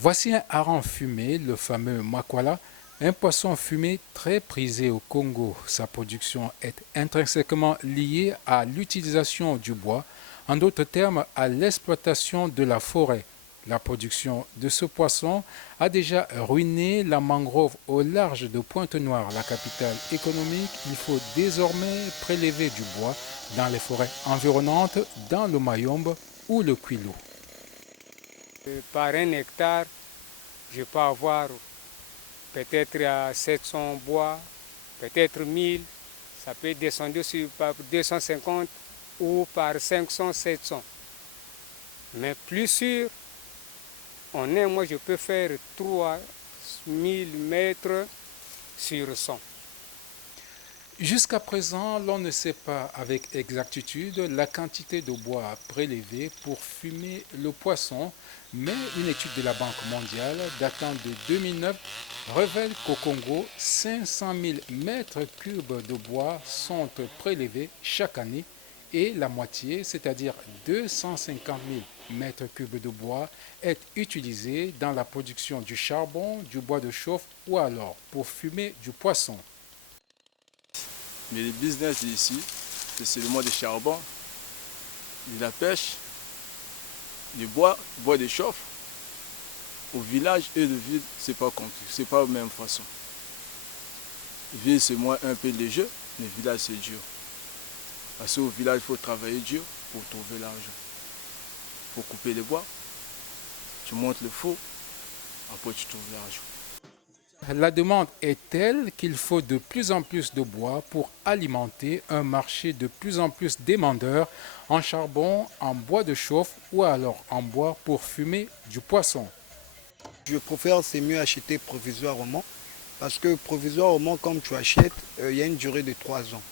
Voici un hareng fumé, le fameux makwala, un poisson fumé très prisé au Congo. Sa production est intrinsèquement liée à l'utilisation du bois, en d'autres termes à l'exploitation de la forêt. La production de ce poisson a déjà ruiné la mangrove au large de Pointe-Noire, la capitale économique. Il faut désormais prélever du bois dans les forêts environnantes, dans le Mayombe ou le Kwilu. Par un hectare, je peux avoir peut-être à 700 bois, peut-être 1000, ça peut descendre par 250 ou par 500, 700. Mais plus sûr, en un mois, je peux faire 3000 mètres sur 100. Jusqu'à présent, l'on ne sait pas avec exactitude la quantité de bois prélevé pour fumer le poisson, mais une étude de la Banque mondiale datant de 2009 révèle qu'au Congo, 500 000 mètres cubes de bois sont prélevés chaque année et la moitié, c'est-à-dire 250 000 mètres cubes de bois, est utilisée dans la production du charbon, du bois de chauffe ou alors pour fumer du poisson. Mais le business ici, c'est le mois de charbon, de la pêche, du bois de chauffe. Au village et le ville, c'est pas compris, c'est pas la même façon. Le ville, c'est moins un peu léger, mais le village, c'est dur. Parce qu'au village, il faut travailler dur pour trouver l'argent. Il faut couper les bois, tu montes le four, après tu trouves l'argent. La demande est telle qu'il faut de plus en plus de bois pour alimenter un marché de plus en plus demandeur en charbon, en bois de chauffe ou alors en bois pour fumer du poisson. Je préfère, c'est mieux acheter provisoirement parce que provisoirement, comme tu achètes, il y a une durée de 3 ans.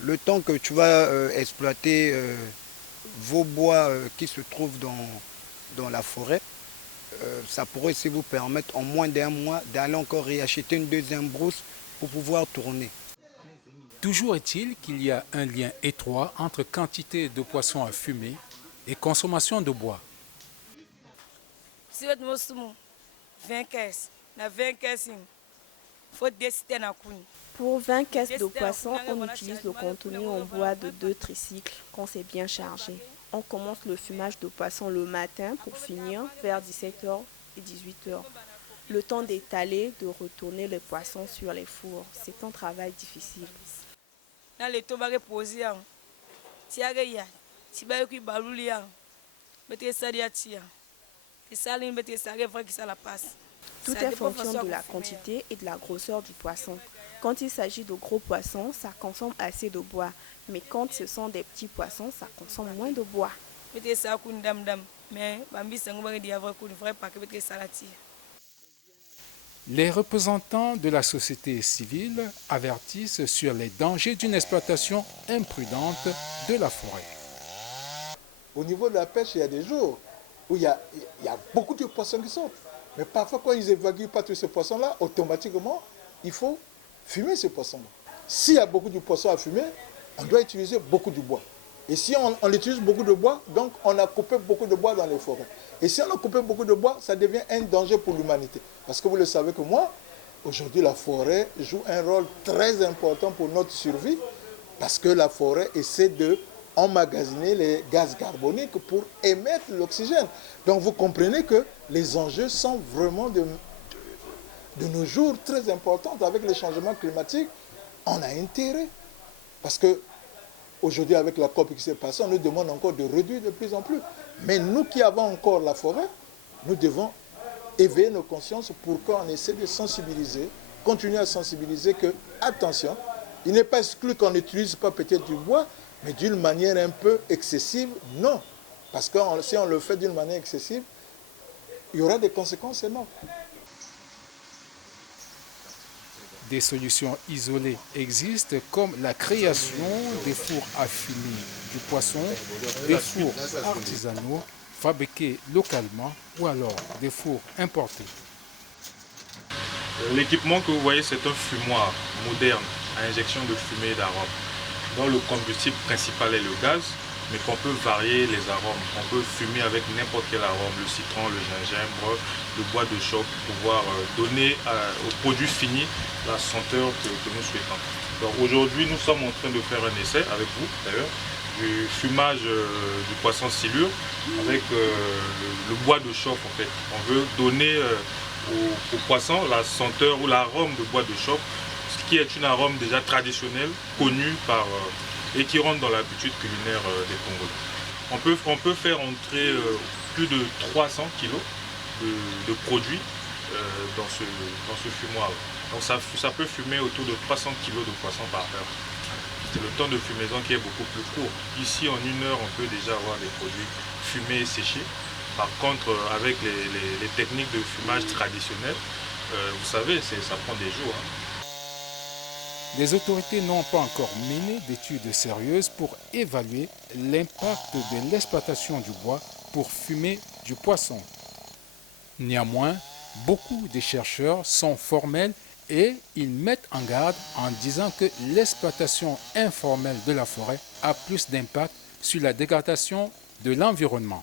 Le temps que tu vas exploiter vos bois qui se trouvent dans la forêt, ça pourrait aussi vous permettre en moins d'un mois d'aller encore réacheter une deuxième brousse pour pouvoir tourner. Toujours est-il qu'il y a un lien étroit entre quantité de poissons à fumer et consommation de bois. Pour 20 caisses de poissons, on utilise le contenu en bois de 2 tricycles quand c'est bien chargé. On commence le fumage de poissons le matin pour finir vers 17h et 18h. Le temps d'étaler, de retourner les poissons sur les fours, c'est un travail difficile. Tout est fonction de la quantité et de la grosseur du poisson. Quand il s'agit de gros poissons, ça consomme assez de bois. Mais quand ce sont des petits poissons, ça consomme moins de bois. Les représentants de la société civile avertissent sur les dangers d'une exploitation imprudente de la forêt. Au niveau de la pêche, il y a des jours où il y a beaucoup de poissons qui sortent. Mais parfois, quand ils évacuent pas tous ces poissons-là, automatiquement, il faut fumer ces poissons-là. S'il y a beaucoup de poissons à fumer, on doit utiliser beaucoup de bois. Et si on utilise beaucoup de bois, donc on a coupé beaucoup de bois dans les forêts. Et si on a coupé beaucoup de bois, ça devient un danger pour l'humanité. Parce que vous le savez que moi, aujourd'hui, la forêt joue un rôle très important pour notre survie. Parce que la forêt essaie de emmagasiner les gaz carboniques pour émettre l'oxygène. Donc vous comprenez que les enjeux sont vraiment de nos jours très importants. Avec les changements climatiques, on a intérêt. Parce que aujourd'hui, avec la COP qui s'est passée, on nous demande encore de réduire de plus en plus. Mais nous qui avons encore la forêt, nous devons éveiller nos consciences pour qu'on essaie de sensibiliser, continuer à sensibiliser que, attention, il n'est pas exclu qu'on n'utilise pas peut-être du bois, mais d'une manière un peu excessive, non. Parce que si on le fait d'une manière excessive, il y aura des conséquences énormes. Des solutions isolées existent comme la création des fours à fumer du poisson, des fours artisanaux fabriqués localement ou alors des fours importés. L'équipement que vous voyez, c'est un fumoir moderne à injection de fumée d'arôme, dont le combustible principal est le gaz mais qu'on peut varier les arômes. On peut fumer avec n'importe quel arôme, le citron, le gingembre, le bois de chauffe, pour pouvoir donner au produit fini la senteur que nous souhaitons. Donc aujourd'hui, nous sommes en train de faire un essai avec vous, d'ailleurs, du fumage du poisson silure avec le bois de chauffe en fait. On veut donner au poisson la senteur ou l'arôme de bois de chauffe, ce qui est une arôme déjà traditionnelle, connue par, et qui rentre dans l'habitude culinaire des Congolais. On peut faire entrer plus de 300 kg de produits dans ce fumoir. Donc ça peut fumer autour de 300 kg de poisson par heure. C'est le temps de fumaison qui est beaucoup plus court. Ici, en 1 heure, on peut déjà avoir des produits fumés et séchés. Par contre, avec les techniques de fumage traditionnelles, vous savez, ça prend des jours. Les autorités n'ont pas encore mené d'études sérieuses pour évaluer l'impact de l'exploitation du bois pour fumer du poisson. Néanmoins, beaucoup de chercheurs sont formels et ils mettent en garde en disant que l'exploitation informelle de la forêt a plus d'impact sur la dégradation de l'environnement.